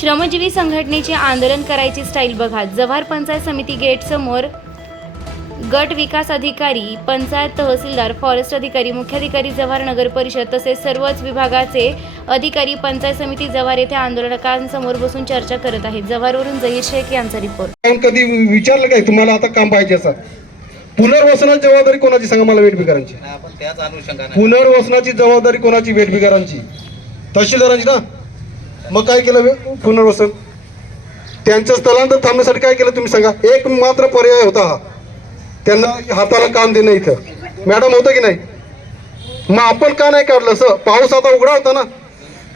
श्रमजीवी संघटनेचे आंदोलन करायची स्टाईल बघा. जव्हार पंचायत समिती गेट समोर गट विकास अधिकारी पंचायत तहसीलदार फॉरेस्ट अधिकारी मुख्याधिकारी जव्हार नगर परिषद तसेच सर्वच विभागाचे अधिकारी पंचायत समिती जव्हार येथे आंदोलकांसमोर बसून चर्चा करत आहेत. जव्हारवरून जहीर शेख यांचा रिपोर्ट कधी विचारलं काय? तुम्हाला आता काम पाहिजे असं. पुनर्वसनाची जबाबदारी कोणाची? सांगा मला आपण त्याच अनुषंगाने. पुनर्वसनाची जबाबदारी कोणाची? वेठबिगारांची तहसीलदारांची ना? मग काय केलं पुनर्वसन. त्यांचं स्थलांतर थांबण्यासाठी काय केलं तुम्ही सांगा? एक मात्र पर्याय होता हा. त्यांना हाताला काम देणं इथं. मॅडम होतं की नाही? मग आपण का नाही काढलं? असं पाऊस आता उघडा होता ना.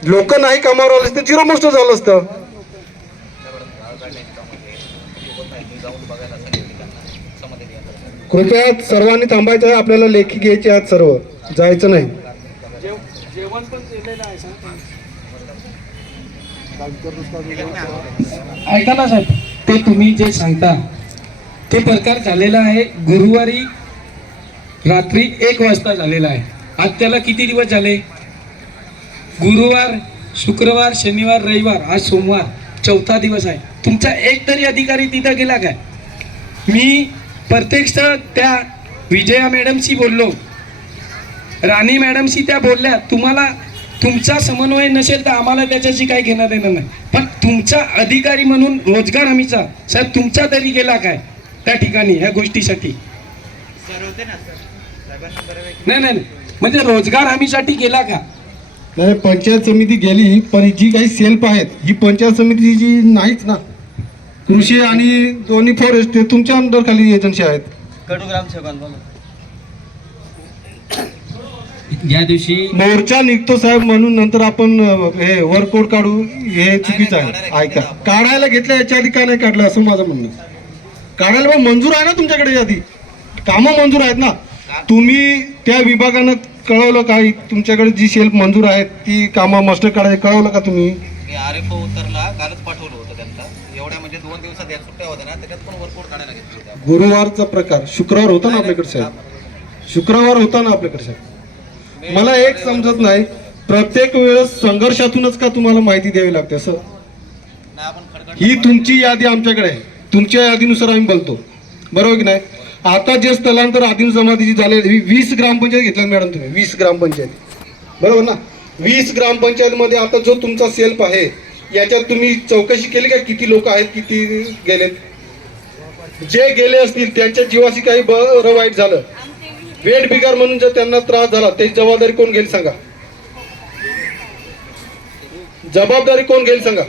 लोक नाही कामावर आले असते झिरो मोस्ट झालं असतं. कृपया सर्वांनी थांबायचं आहे. आपल्याला लेखी घ्यायचे आहेत सर्व. जायचं नाही. ऐका ना साहेब ते तुम्ही जे सांगता ते प्रकार झालेला आहे. गुरुवारी रात्री एक वाजता झालेला आहे. आज त्याला किती दिवस झाले? गुरुवार शुक्रवार शनिवार रविवार आज सोमवार चौथा दिवस आहे. तुमचा एक तरी अधिकारी तिथं गेला काय? मी प्रत्यक्ष त्या विजया मॅडमशी बोललो. राणी मॅडमशी त्या बोलल्या तुम्हाला तुमचा समन्वय नसेल तर आम्हाला त्याच्याशी काही घेणं देणं नाही. पण तुमचा अधिकारी म्हणून रोजगार हमीचा साहेब तुमचा तरी गेला काय त्या ठिकाणी ह्या गोष्टीसाठी? नाही नाही नाही. म्हणजे रोजगार हमीसाठी गेला का? नाही पंचायत समिती गेली पण जी काही सेल्फ आहेत ही पंचायत समिती जी नाहीच ना. कृषी आणि दोन्ही फॉरेस्ट ते तुमच्या अंडर खाली एजन्सी आहेत. कडूग्राम सेवकांना बोला. ज्या दिवशी मोर्चा निघतो साहेब म्हणून नंतर आपण हे वर्कआउट काढू हे चुकीचं आहे. ऐका. काढायला घेतलं याच्या आधी का नाही काढलं असं माझं म्हणणं काढायला पण मंजूर आहे ना तुमच्याकडे यादी? कामं मंजूर आहेत ना? तुम्ही त्या विभागानं कळवलं का? तुमच्याकडे जी शेल्फ मंजूर आहेत ती कामं मास्टर काढायला कळवलं का तुम्ही? मी आर एफ उतरला कालच पाठवलं होतं त्यांना. एवढ्या म्हणजे दोन दिवसात या सुट्ट्या होत्या ना त्याच्यात पण वर्कआउट काढायला घेतली. गुरुवारचा प्रकार. शुक्रवार होता ना आपल्याकडे साहेब? शुक्रवार होता ना आपल्याकडे साहेब? मला एक समजत नाही. प्रत्येक वेळेस संघर्षातूनच का तुम्हाला माहिती द्यावी लागते सर? ही तुमची यादी आमच्याकडे आहे. तुमच्या यादीनुसार आम्ही बोलतो. बरोबर की नाही? आता जे स्थलांतर आदिम जमातीची झाले वीस ग्रामपंचायत घेतल्या मॅडम तुम्ही. वीस ग्रामपंचायत. बरोबर ना? वीस ग्रामपंचायतमध्ये आता जो तुमचा सेल्फ आहे याच्यात तुम्ही चौकशी केली का? किती लोक आहेत किती गेलेत? जे गेले असतील त्यांच्या जीवाशी काही बरं वाईट झालं. वेट बिगार म्हणून जर त्यांना त्रास झाला त्याची जबाबदारी कोण घेईल सांगा? जबाबदारी कोण घेईल सांगा?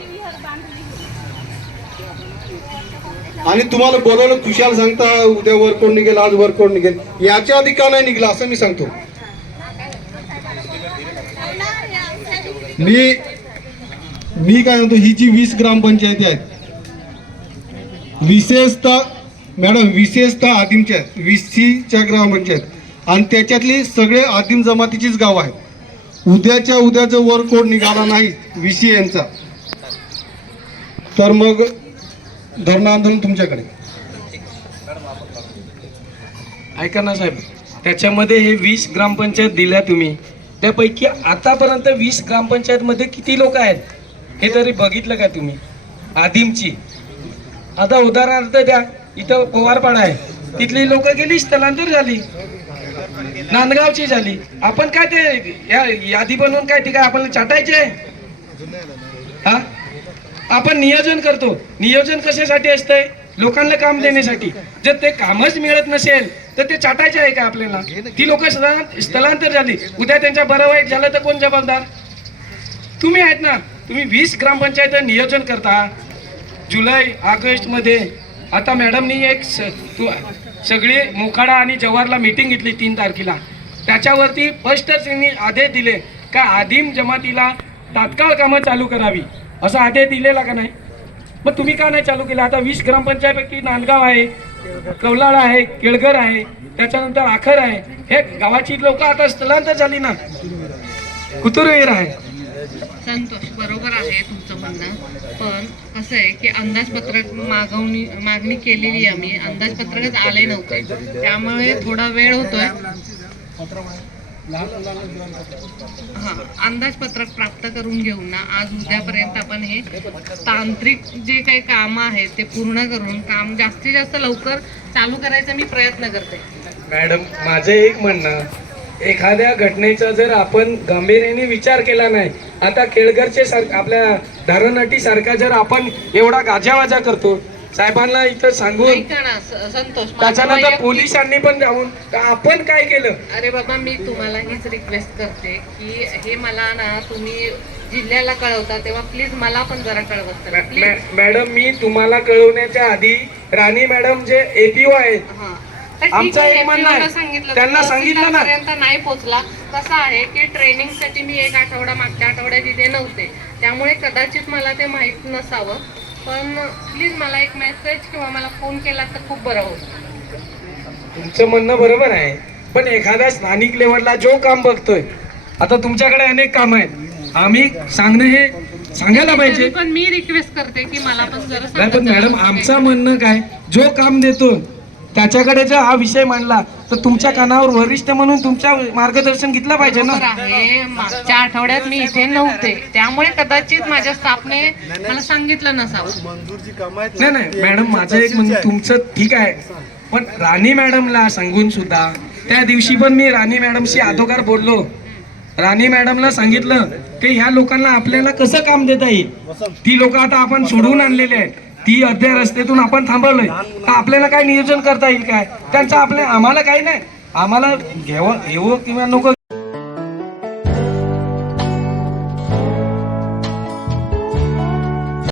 आणि तुम्हाला बोलावलं खुशाल सांगता उद्या वर कोण निघेल आज वर कोण निघेल याच्या आधी का नाही निघला असं मी सांगतो. मी मी काय म्हणतो ही जी वीस ग्रामपंचायती आहेत विशेषतः मॅडम विशेषतः आदिमच्या आहेत वीसच्या ग्रामपंचायत. आणि त्याच्यातली सगळे आदिम जमातीचीच गाव आहेत. उद्याच्या उद्या जर वर कोड निघाला नाही विसी यांचा. तर मग धरणं आंदोलन तुमच्याकडे. ऐका ना साहेब त्याच्यामध्ये हे वीस ग्रामपंचायत दिल्या तुम्ही. त्यापैकी आतापर्यंत वीस ग्रामपंचायतमध्ये किती लोक आहेत? हे तरी बघितलं का तुम्ही? आदिमची. आता उदाहरणार्थ द्या इथं पवारपाडा आहे. तिथली लोक गेली स्थलांतर झाली. नांदगावची झाली. आपण काय ते या यादी बनवून काय ठीक आहे आपल्याला चाटायचे? हा? आपण नियोजन करतो. नियोजन कशासाठी असतंय? लोकांना काम देण्यासाठी. जर ते कामच मिळत नसेल तर ते चाटायचे आहे का आपल्याला? ती लोक स्थलांतर झाली. उद्या त्यांच्या बरं वाईट झालं तर कोण जबाबदार? तुम्ही आहेत ना? तुम्ही वीस ग्रामपंचायत नियोजन करता. जुलै ऑगस्टमध्ये. आता मॅडमनी एक स तू सगळे मोखाडा आणि जवाहरला मीटिंग घेतली तीन तारखेला. त्याच्यावरती स्पष्टच त्यांनी आदेश दिले का आदिम जमातीला तात्काळ कामं चालू करावी. असा आदेश दिलेला का नाही? मग तुम्ही का नाही चालू केलं? आता वीस ग्रामपंचायतपैकी नांदगाव आहे कवलाळा आहे केळघर आहे त्याच्यानंतर आखर आहे. हे गावाची लोक आता स्थलांतर झाली ना. कुतुरवीर आहे. संतोष बरोबर आहे तुमचं म्हणणं. पण असं आहे की अंदाजपत्रक मागवणी मागणी केलेली आहे आम्ही. अंदाजपत्रकच आले नव्हते. त्यामुळे थोडा वेळ होतोय. हा अंदाजपत्रक प्राप्त करून घेऊन ना आज उद्यापर्यंत आपण हे तांत्रिक जे काही काम आहेत ते पूर्ण करून काम जास्तीत जास्त लवकर चालू करायचा मी प्रयत्न करते. मॅडम माझं एक म्हणणं एखाद्या घटनेचा जर आपण गांभीर्याने विचार केला नाही आता केळघरचे सार आपल्या धरणअटी सारखा जर आपण एवढा गाजावाजा करतो साहेबांना इथं सांगून संतोष त्याच्यानंतर पोलिसांनी पण जाऊन आपण काय केलं? अरे बाबा मी तुम्हाला हीच रिक्वेस्ट करते की हे मला ना तुम्ही जिल्ह्याला कळवता तेव्हा प्लीज मला पण जरा कळवत मॅडम मी तुम्हाला कळवण्याच्या आधी राणी मॅडम जे एपीओ आहेत आमचं एक म्हणणं आहे. त्यांना सांगितलं ना. नाही पोहोचला. कसं आहे की ट्रेनिंगसाठी मी एक आठवडा मागच्या आठवड्यात इथे नव्हते. त्यामुळे कदाचित मला ते माहीत नसावं. पण प्लीज मला एक मेसेज किंवा मला फोन केला तर खूप बरं होतं तुमचं म्हणणं बरोबर आहे. पण एखाद्या स्थानिक लेवलला जो काम बघतोय आता तुमच्याकडे अनेक काम आहेत. आम्ही सांगणं हे सांगायला पाहिजे. पण मी रिक्वेस्ट करते की मला पण जरा पण मॅडम. आमचं म्हणणं काय? जो काम देतो त्याच्याकडे जर हा विषय मांडला तर तुमच्या कानावर वरिष्ठ म्हणून तुमच्या मार्गदर्शन घेतलं पाहिजे ना? आहे. मागच्या आठवड्यात मी इथे नव्हते. त्यामुळे कदाचित माझ्या स्टाफने मला सांगितलं नसावं. नाही नाही मॅडम माझं एक म्हणजे तुमचं ठीक आहे. पण राणी मॅडमला सांगून सुद्धा त्या दिवशी पण मी राणी मॅडमशी अधोकार बोललो. राणी मॅडमला सांगितलं की ह्या लोकांना आपल्याला कसं काम देता येईल? ती लोक आता आपण सोडवून आणलेली आहेत. ती अर्ध्या रस्त्यातून आपण थांबवलंय. तर आपल्याला काय नियोजन करता येईल काय? त्यांचं आपल्या आम्हाला काही नाही. आम्हाला घ्यावं घेवं किंवा नको